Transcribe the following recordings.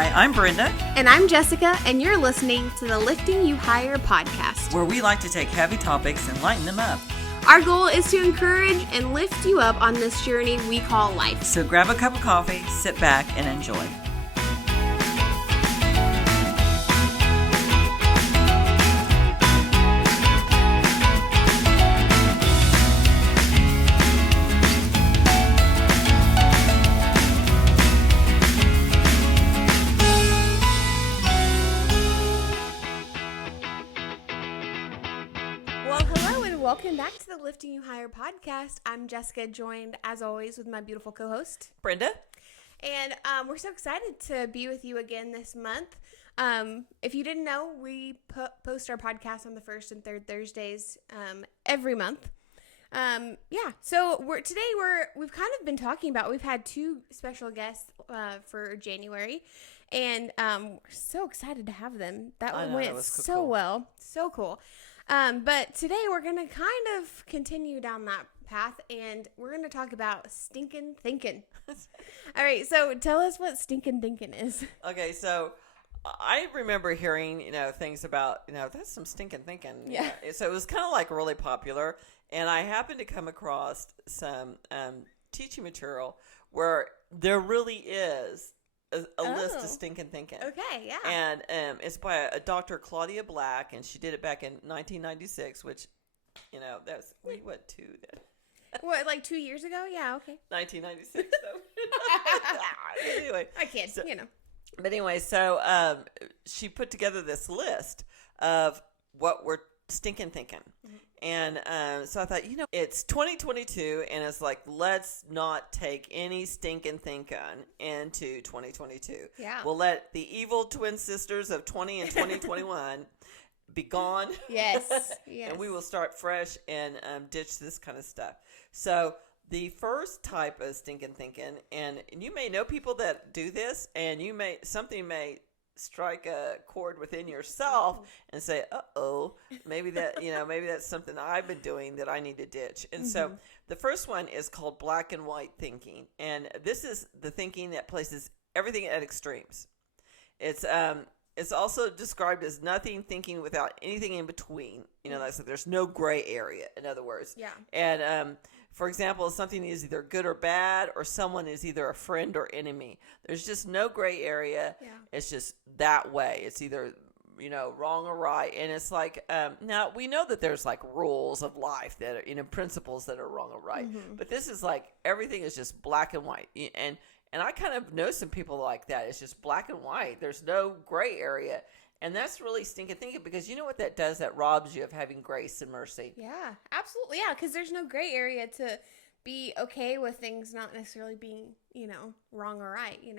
Hi, I'm Brenda. And I'm Jessica, and you're listening to the Lifting You Higher podcast, where we like to take heavy topics and lighten them up. Our goal is to encourage and lift you up on this journey we call life. So grab a cup of coffee, sit back, and enjoy. Welcome back to the Lifting You Higher podcast. I'm Jessica, joined as always with my beautiful co-host, Brenda. And we're so excited to be with you again this month. If you didn't know, we post our podcast on the first and third Thursdays every month. So we've kind of been talking about, we've had two special guests for January, and we're so excited to have them. That one went so well. So cool. But today we're going to kind of continue down that path, and we're going to talk about stinking thinking. All right, so tell us what stinking thinking is. Okay, so I remember hearing, things about, that's some stinking thinking. Yeah. So it was kind of like really popular, and I happened to come across some teaching material where there really is a list of stinking thinking. Okay, yeah. And it's by a Dr. Claudia Black, and she did it back in 1996, which, that's, what, two then? What, like 2 years ago? Yeah, okay. 1996, though. Anyway. I kid, But anyway, so she put together this list of what we're stinking thinking. Mm-hmm. And so I thought, it's 2022, and it's like, let's not take any stinking thinking into 2022. Yeah. We'll let the evil twin sisters of 20 and 2021 be gone. Yes. And we will start fresh and ditch this kind of stuff. So the first type of stinking thinking, and you may know people that do this, and something may strike a chord within yourself and say, maybe that's something I've been doing that I need to ditch. And so the first one is called black and white thinking. And this is the thinking that places everything at extremes. It's also described as nothing thinking without anything in between. Like, so there's no gray area, in other words. Yeah. And for example, something is either good or bad, or someone is either a friend or enemy. There's just no gray area. Yeah. It's just that way. It's either, wrong or right. And it's like, now we know that there's like rules of life that are, principles that are wrong or right. Mm-hmm. But this is like, everything is just black and white. And I kind of know some people like that. It's just black and white. There's no gray area. And that's really stinking thinking, because you know what that does? That robs you of having grace and mercy. Yeah, absolutely. Yeah, because there's no gray area to be okay with things not necessarily being, wrong or right, And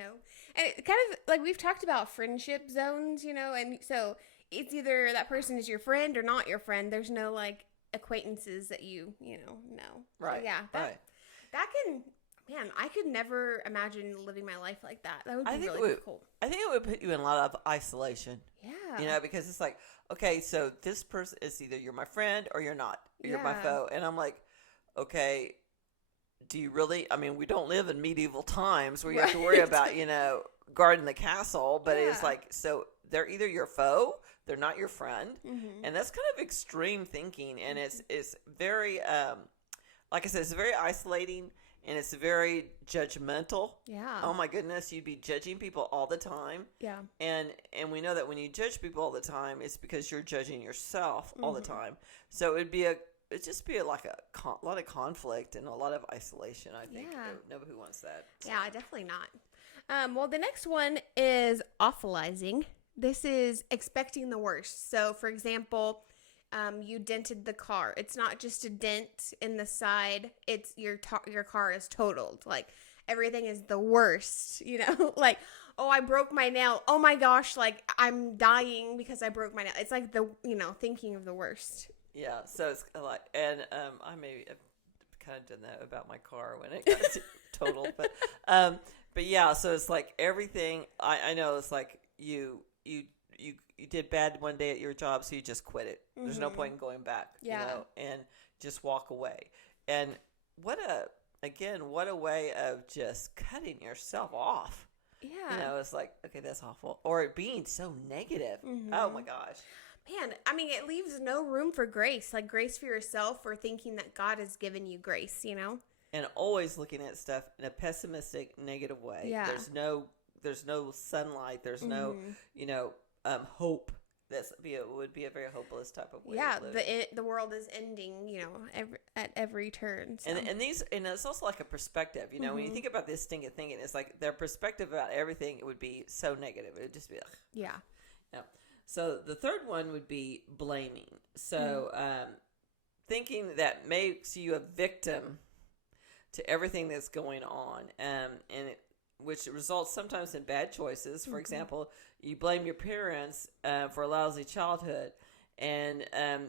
it kind of, like, we've talked about friendship zones, and so it's either that person is your friend or not your friend. There's no, like, acquaintances that you know. Right. So, yeah, that can... Man, I could never imagine living my life like that. That would be really difficult. I think it would put you in a lot of isolation. Yeah. Because it's like, okay, so this person is either you're my friend or you're not. Or you're my foe. And I'm like, okay, do you really? I mean, we don't live in medieval times where you have to worry about, guarding the castle. But it's like, so they're either your foe, they're not your friend. Mm-hmm. And that's kind of extreme thinking. And it's very, like I said, it's very isolating. And it's very judgmental. Yeah. Oh my goodness, you'd be judging people all the time. Yeah. And we know that when you judge people all the time, it's because you're judging yourself all the time. So it'd just be like a lot of conflict and a lot of isolation. I think nobody wants that. So. Yeah, definitely not. Well, the next one is awfulizing. This is expecting the worst. So, for example, you dented the car. It's not just a dent in the side. It's your car is totaled. Like, everything is the worst, like, oh, I broke my nail. Oh my gosh, like, I'm dying because I broke my nail. It's like thinking of the worst. Yeah. So it's like, and I may have kind of done that about my car when it got totaled, but yeah. So it's like everything. I know it's like you did bad one day at your job, so you just quit it. Mm-hmm. There's no point in going back, and just walk away. And what a way of just cutting yourself off. Yeah. You know, it's like, okay, that's awful. Or it being so negative. Mm-hmm. Oh my gosh. Man, I mean, it leaves no room for grace, like grace for yourself or thinking that God has given you grace, you know? And always looking at stuff in a pessimistic, negative way. Yeah. There's no sunlight. There's no, hope. Would be a very hopeless type of way. Yeah, of living. the world is ending, at every turn. So. And it's also like a perspective. You know, when you think about this stinking thinking, it's like their perspective about everything. It would be so negative. It would just be like, yeah. So the third one would be blaming. So thinking that makes you a victim to everything that's going on, which results sometimes in bad choices. For example, you blame your parents for a lousy childhood, and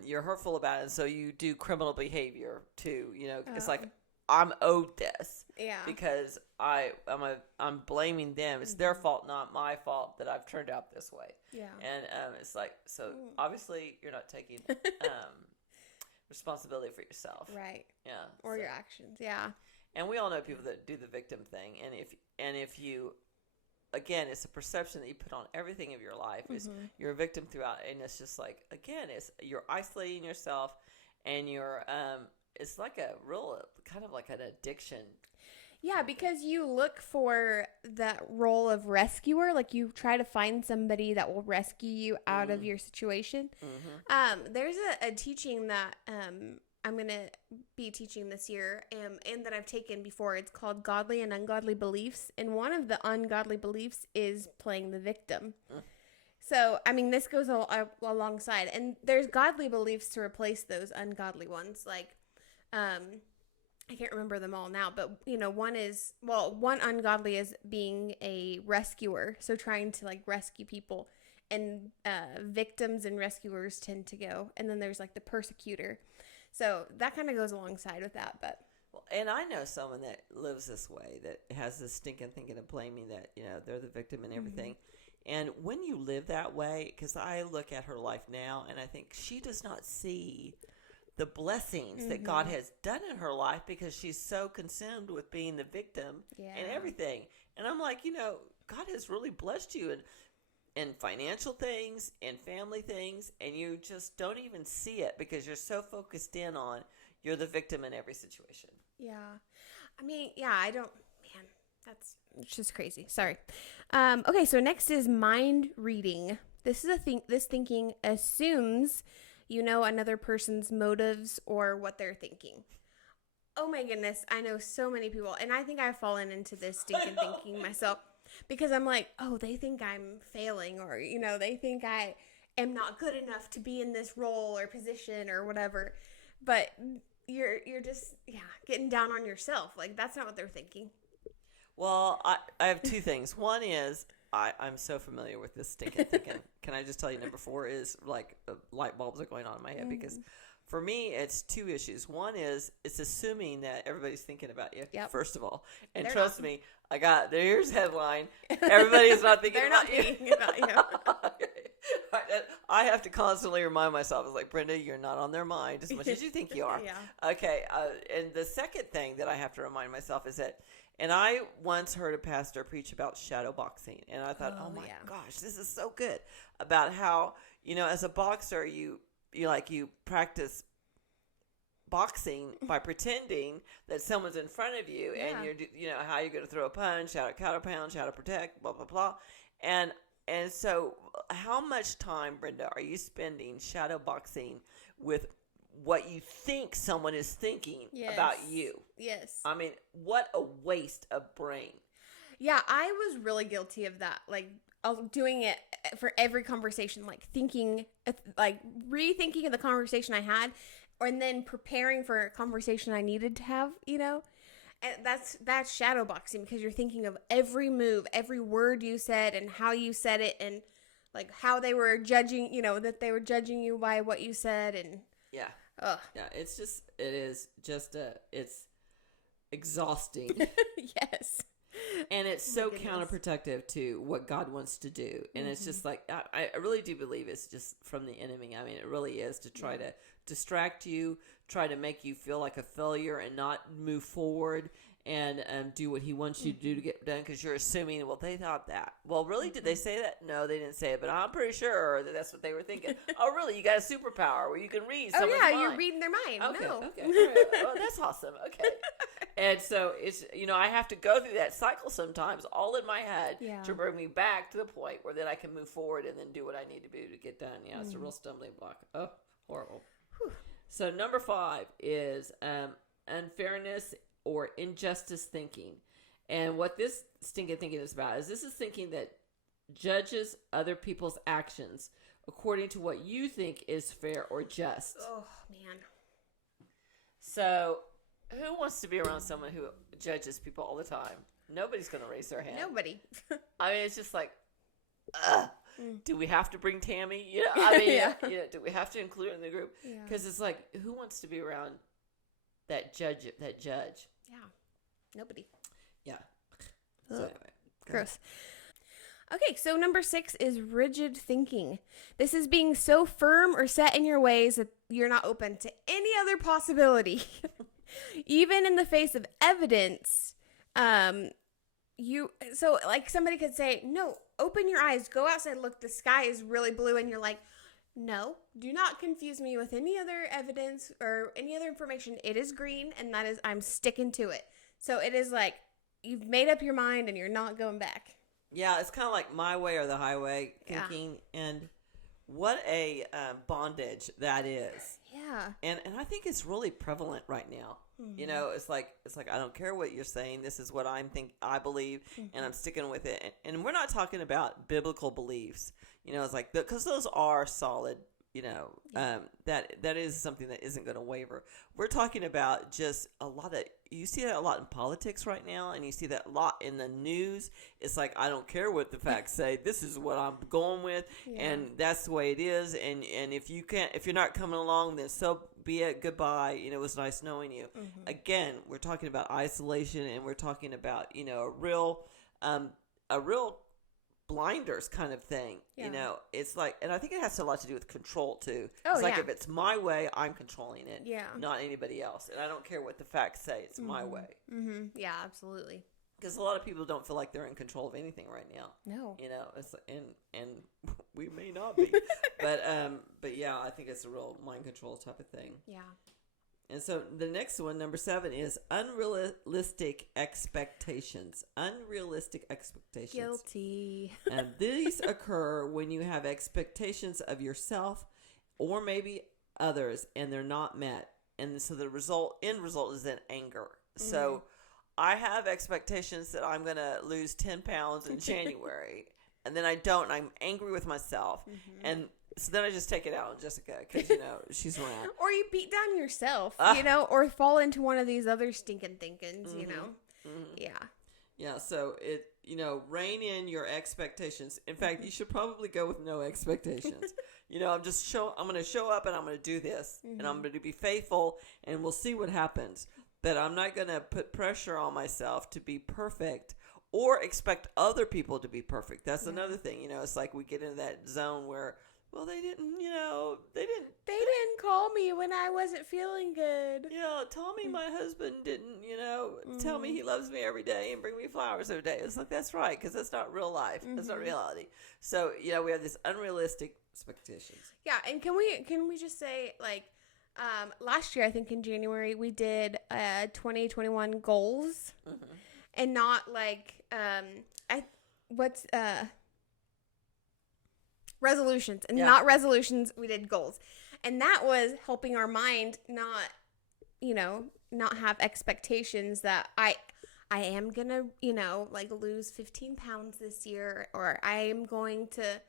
you're hurtful about it, and so you do criminal behavior too. You know, it's like, I'm owed this. Yeah. Because I'm blaming them. It's their fault, not my fault, that I've turned out this way. Yeah. And it's like, so obviously you're not taking responsibility for yourself. Right. Yeah. Or your actions. Yeah. And we all know people that do the victim thing. And if you, again, it's a perception that you put on everything of your life. Is you're a victim throughout, and it's just like, again, you're isolating yourself, and you're it's like a real kind of like an addiction. Yeah, because you look for that role of rescuer, like you try to find somebody that will rescue you out of your situation. There's a teaching that I'm going to be teaching this year and that I've taken before. It's called Godly and Ungodly Beliefs. And one of the ungodly beliefs is playing the victim. So, I mean, this goes alongside. And there's godly beliefs to replace those ungodly ones. Like, I can't remember them all now, but one ungodly is being a rescuer. So trying to like rescue people, and victims and rescuers tend to go. And then there's like the persecutor. So that kind of goes alongside with that, but. Well, and I know someone that lives this way, that has this stinking thinking of blaming that, they're the victim and everything. And when you live that way, because I look at her life now and I think she does not see the blessings that God has done in her life, because she's so consumed with being the victim and everything. And I'm like, God has really blessed you in financial things and family things, and you just don't even see it because you're so focused in on you're the victim in every situation. Yeah. I mean, that's just crazy. Sorry. Okay, so next is mind reading. This thinking assumes you know another person's motives or what they're thinking. Oh my goodness, I know so many people, and I think I've fallen into this stinking thinking myself, because I'm like, oh, they think I'm failing, or they think I am not good enough to be in this role or position or whatever. But you're just getting down on yourself. Like, that's not what they're thinking. Well, I have two things. One is I'm so familiar with this stinking thinking. Can I just tell you, number 4 is like light bulbs are going on in my head, because for me, it's two issues. One is it's assuming that everybody's thinking about you, first of all. And They're trust not. me, here's headline. Everybody is not thinking about you. They're not thinking about you. I have to constantly remind myself, it's like, Brenda, you're not on their mind as much as you think you are. Yeah. Okay. And the second thing that I have to remind myself is that, and I once heard a pastor preach about shadow boxing, and I thought, oh my gosh, this is so good, about how, as a boxer, you practice boxing by pretending that someone's in front of you, and you're, how you're going to throw a punch, how to counter pound, how to protect, blah, blah, blah. And so how much time, Brenda, are you spending shadow boxing with what you think someone is thinking about you? Yes. I mean, what a waste of brain. Yeah, I was really guilty of that. Like, doing it for every conversation, like thinking, like rethinking of the conversation I had, and then preparing for a conversation I needed to have, And that's shadow boxing, because you're thinking of every move, every word you said, and how you said it, and like how they were judging, that they were judging you by what you said, and it's exhausting. Yes. And it's so counterproductive to what God wants to do. And it's just like, I really do believe it's just from the enemy. I mean, it really is, to try to distract you, try to make you feel like a failure and not move forward. and do what he wants you to do to get done, because you're assuming, well, they thought that. Well, really, did they say that? No, they didn't say it, but I'm pretty sure that that's what they were thinking. Oh, really? You got a superpower where you can read someone's mind. You're reading their mind. Okay, No. okay. All right. Well, that's awesome. Okay. And so it's, I have to go through that cycle sometimes, all in my head, to bring me back to the point where then I can move forward and then do what I need to do to get done. Yeah, it's a real stumbling block. Oh, horrible. Whew. So number 5 is unfairness or injustice thinking. And what this stinking thinking is about is this is thinking that judges other people's actions according to what you think is fair or just. Oh, man. So who wants to be around someone who judges people all the time? Nobody's going to raise their hand. Nobody. I mean, it's just like, do we have to bring Tammy? I mean, do we have to include her in the group? Because it's like, who wants to be around that judge? Yeah. Nobody. Yeah. So anyway. Gross. Okay, so number 6 is rigid thinking. This is being so firm or set in your ways that you're not open to any other possibility. Even in the face of evidence, so like somebody could say, no, open your eyes, go outside, look, the sky is really blue, and you're like, no, do not confuse me with any other evidence or any other information. It is green, and that is, I'm sticking to it. So it is like, you've made up your mind and you're not going back. Yeah, it's kind of like my way or the highway thinking, and what a bondage that is. Yeah. And I think it's really prevalent right now. Mm-hmm. It's like I don't care what you're saying. This is what I believe, and I'm sticking with it. And we're not talking about biblical beliefs. It's like, because those are solid. That is something that isn't going to waver. We're talking about just a lot of. You see that a lot in politics right now, and you see that a lot in the news. It's like, I don't care what the facts say. This is what I'm going with, and that's the way it is. And if you're not coming along, then so be it. Goodbye. It was nice knowing you. Mm-hmm. Again, we're talking about isolation, and we're talking about a real blinders kind of thing. It's like, and I think it has a lot to do with control too. It's like, if it's my way, I'm controlling it, not anybody else, and I don't care what the facts say. It's my way. Yeah, absolutely. Because a lot of people don't feel like they're in control of anything right now. No. It's, and we may not be, but yeah, I think it's a real mind control type of thing. Yeah. And so the next one, number 7, is unrealistic expectations. Unrealistic expectations. Guilty. And these occur when you have expectations of yourself or maybe others, and they're not met. And so the end result is then anger. So I have expectations that I'm going to lose 10 pounds in January, and then I don't, and I'm angry with myself. And so then I just take it out on Jessica because, she's around. Or you beat down yourself, or fall into one of these other stinking thinkings, Yeah. Yeah, so rein in your expectations. In fact, you should probably go with no expectations. I'm going to show up and I'm going to do this, and I'm going to be faithful, and we'll see what happens. But I'm not going to put pressure on myself to be perfect or expect other people to be perfect. That's another thing. It's like we get into that zone where, well, they didn't call me when I wasn't feeling good. Yeah, Tommy, my husband, didn't, tell me he loves me every day and bring me flowers every day. It's like, that's right, because that's not real life. That's not reality. So, we have this unrealistic expectations. Yeah, and can we just say, like, last year, I think in January, we did 2021 goals, and not like, resolutions, and not resolutions. We did goals, and that was helping our mind not have expectations that I am gonna lose 15 pounds this year, or I am going to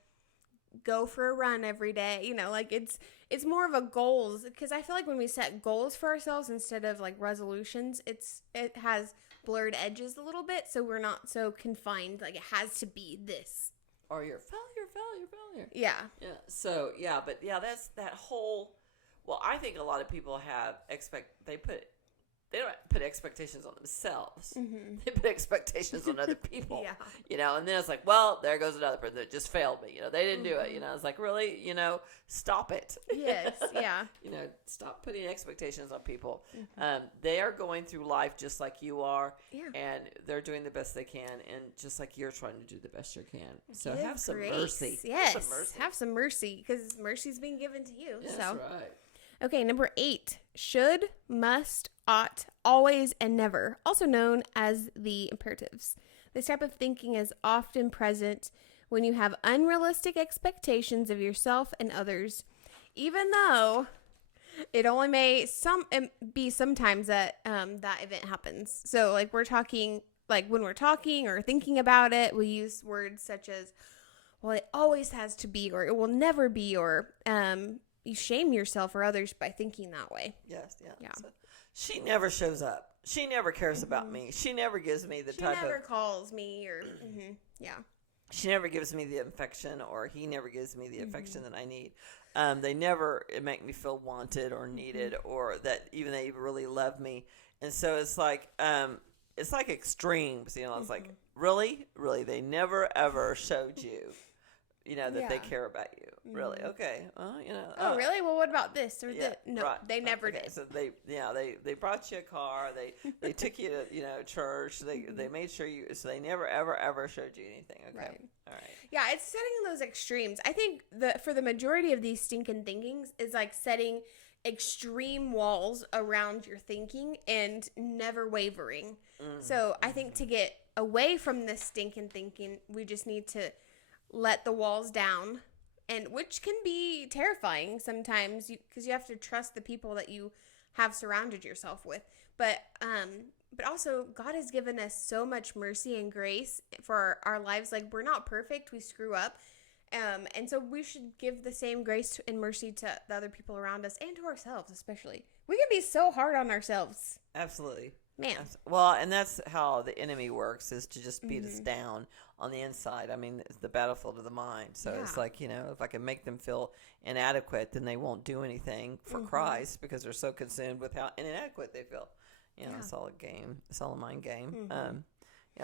go for a run every day. It's more of a goals, because I feel like when we set goals for ourselves instead of like resolutions, it has blurred edges a little bit, so we're not so confined, like it has to be this. Or you're failure. Yeah. Yeah. So, that's that whole, well, I think a lot of people have they don't put expectations on themselves. They put expectations on other people. And then it's like, well, there goes another person that just failed me. They didn't do it. It's like, really, stop it. Yes, yeah. Stop putting expectations on people. They are going through life just like you are, and they're doing the best they can, and just like you're trying to do the best you can. So have some mercy. Yes, have some mercy, because mercy's being given to you. That's so. right. Okay, number 8. Should, must, ought, always, and never, also known as the imperatives. This type of thinking is often present when you have unrealistic expectations of yourself and others, even though it only may be sometimes that that event happens. So, like, we're talking, like, when we're talking or thinking about it, we use words such as, well, it always has to be, or it will never be, or you shame yourself or others by thinking that way. Yes, yeah. So, she never shows up. She never cares about me. She never gives me the She never calls me, or She never gives me the affection, or he never gives me the affection that I need. They never make me feel wanted or needed, or that even they really love me. And so it's like extremes. It's like, really, they never ever showed you. That they care about you. Really? Okay. Well, Oh, really? Well, what about this or that? No, right, they never did. So they brought you a car. They took you to church. They made sure you. So they never ever showed you anything. Okay. Right. All right. Yeah, it's setting those extremes. I think for the majority of these stinking thinkings is like setting extreme walls around your thinking and never wavering. So I think to get away from this stinking thinking, we just need to let the walls down, and which can be terrifying sometimes, because you have to trust the people that you have surrounded yourself with. But also, God has given us so much mercy and grace for our lives. Like, we're not perfect; we screw up, and so we should give the same grace and mercy to the other people around us and to ourselves, especially. We can be so hard on ourselves. Absolutely. Man. Well, and that's how the enemy works, is to just beat us down on the inside. I mean, it's the battlefield of the mind. So it's like, if I can make them feel inadequate, then they won't do anything for Christ, because they're so consumed with how inadequate they feel. It's all a game. It's all a mind game.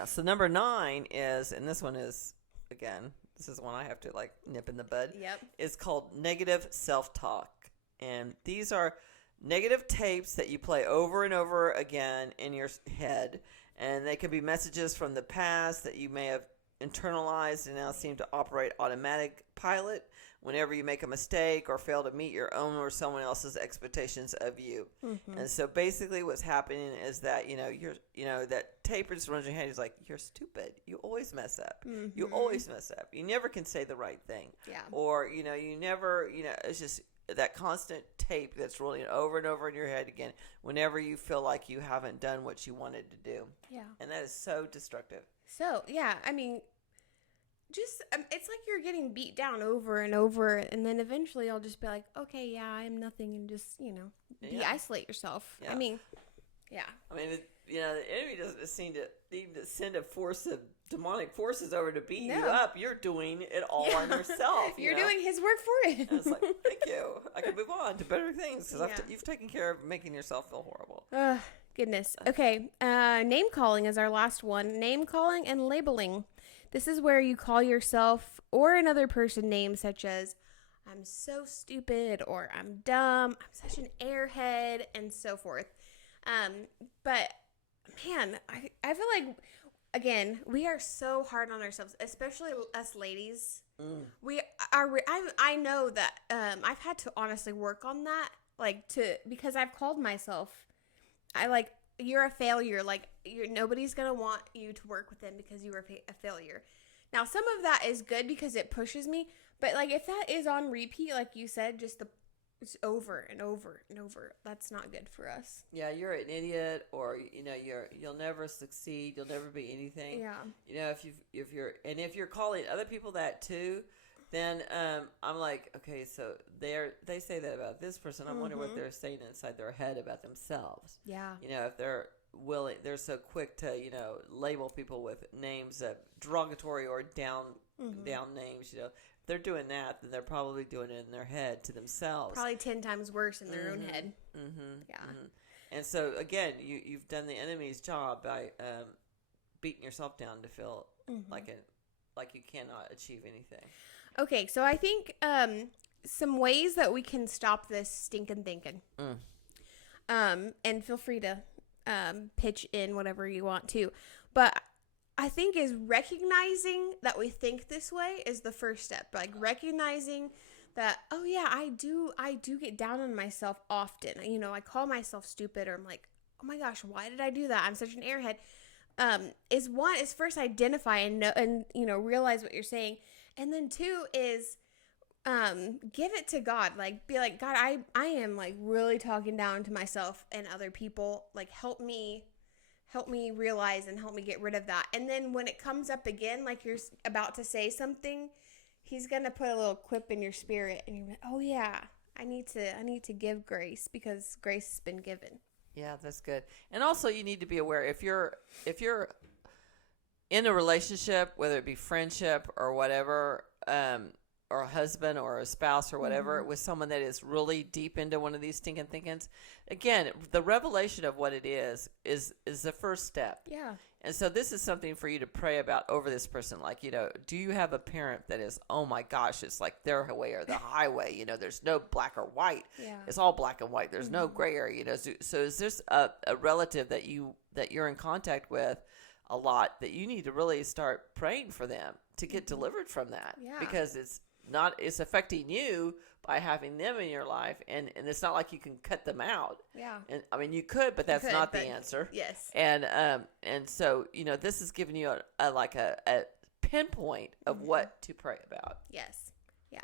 So number 9 is, and this one is, again, this is one I have to like nip in the bud. Yep. It's called negative self-talk. And these are negative tapes that you play over and over again in your head, and they could be messages from the past that you may have internalized and now seem to operate automatic pilot whenever you make a mistake or fail to meet your own or someone else's expectations of you. And so basically what's happening is that that tape just runs in your head. It's like, you're stupid, you always mess up. You always mess up, you never can say the right thing. Or you never, it's just that constant tape that's rolling over and over in your head again whenever you feel like you haven't done what you wanted to do. And that is so destructive. So, yeah, I mean, just, it's like you're getting beat down over and over, and then eventually you'll just be like, okay, yeah, I'm nothing, and just, de-isolate yourself. I mean, I mean, the enemy doesn't seem to need to send a force of demonic forces over to beat you up. You're doing it all on yourself. You're doing his work for it. And it's like, thank you. I can move on to better things, because you've taken care of making yourself feel horrible. Goodness. Okay. Name calling is our last one. Name calling and labeling. This is where you call yourself or another person names such as, I'm so stupid, or I'm dumb, I'm such an airhead, and so forth. But man, I feel like, again, we are so hard on ourselves, especially us ladies. We are. I know that I've had to honestly work on that, because I've called myself. You're a failure. Nobody's gonna want you to work with them because you were a failure. Now, some of that is good because it pushes me, but if that is on repeat, like you said, it's over and over and over, that's not good for us. Yeah, you're an idiot, or you'll never succeed. You'll never be anything. Yeah. If you're calling other people that too, then I'm like, okay, so they say that about this person. I wonder what they're saying inside their head about themselves. Yeah. If they're willing, they're so quick to label people with names that derogatory or down names. If they're doing that, then they're probably doing it in their head to themselves. Probably 10 times worse in their own head. Yeah. And so again, you've done the enemy's job by beating yourself down to feel like you cannot achieve anything. Okay, so I think some ways that we can stop this stinking thinking. And feel free to pitch in whatever you want to. But I think is recognizing that we think this way is the first step. Like recognizing that, oh yeah, I do get down on myself often. You know, I call myself stupid, or I'm like, oh my gosh, why did I do that? I'm such an airhead. Is first identify and know, and you know, realize what you're saying. And then two is give it to God. Like be like, God, I am like really talking down to myself and other people. Like help me realize and help me get rid of that. And then when it comes up again, like you're about to say something, he's going to put a little quip in your spirit and you're like, oh yeah, I need to give grace because grace has been given. Yeah, that's good. And also you need to be aware if you're in a relationship, whether it be friendship or whatever, or a husband or a spouse or whatever, with someone that is really deep into one of these stinking thinkings, again, the revelation of what it is the first step. Yeah. And so this is something for you to pray about over this person. Like, you know, do you have a parent that is, oh my gosh, it's like their way or the highway, you know, there's no black or white. Yeah. It's all black and white. There's no gray area, you know. So is this a relative that you're in contact with a lot that you need to really start praying for them to get delivered from that? Yeah. Because it's affecting you by having them in your life, and it's not like you can cut them out. Yeah. And I mean, you could, but that's not the answer. Yes. And so, you know, this is giving you a pinpoint of what to pray about. Yes. Yeah.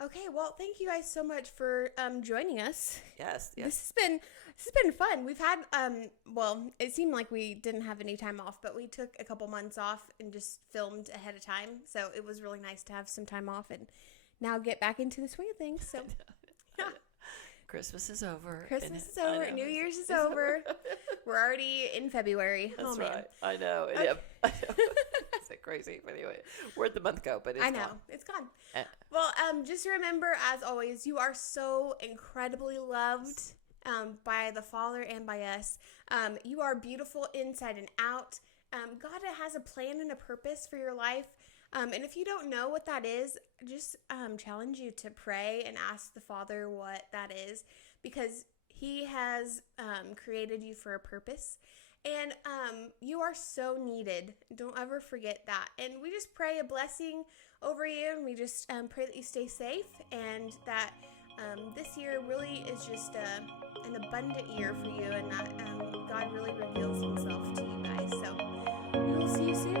Okay, well, thank you guys so much for joining us. Yes. This has been fun. We've had well, it seemed like we didn't have any time off, but we took a couple months off and just filmed ahead of time. So it was really nice to have some time off and now get back into the swing of things. So yeah. Christmas is over. Christmas is over. New Year's is over. We're already in February. That's man. right. I know. Okay. It's crazy. But anyway, where'd the month go? But it's I know. gone. It's gone. Well, just remember, as always, you are so incredibly loved by the Father and by us. You are beautiful inside and out. God has a plan and a purpose for your life. And if you don't know what that is, just challenge you to pray and ask the Father what that is, because He has created you for a purpose. And you are so needed. Don't ever forget that. And we just pray a blessing over you, and we just pray that you stay safe, and that this year really is just an abundant year for you, and that God really reveals Himself to you guys. So we will see you soon.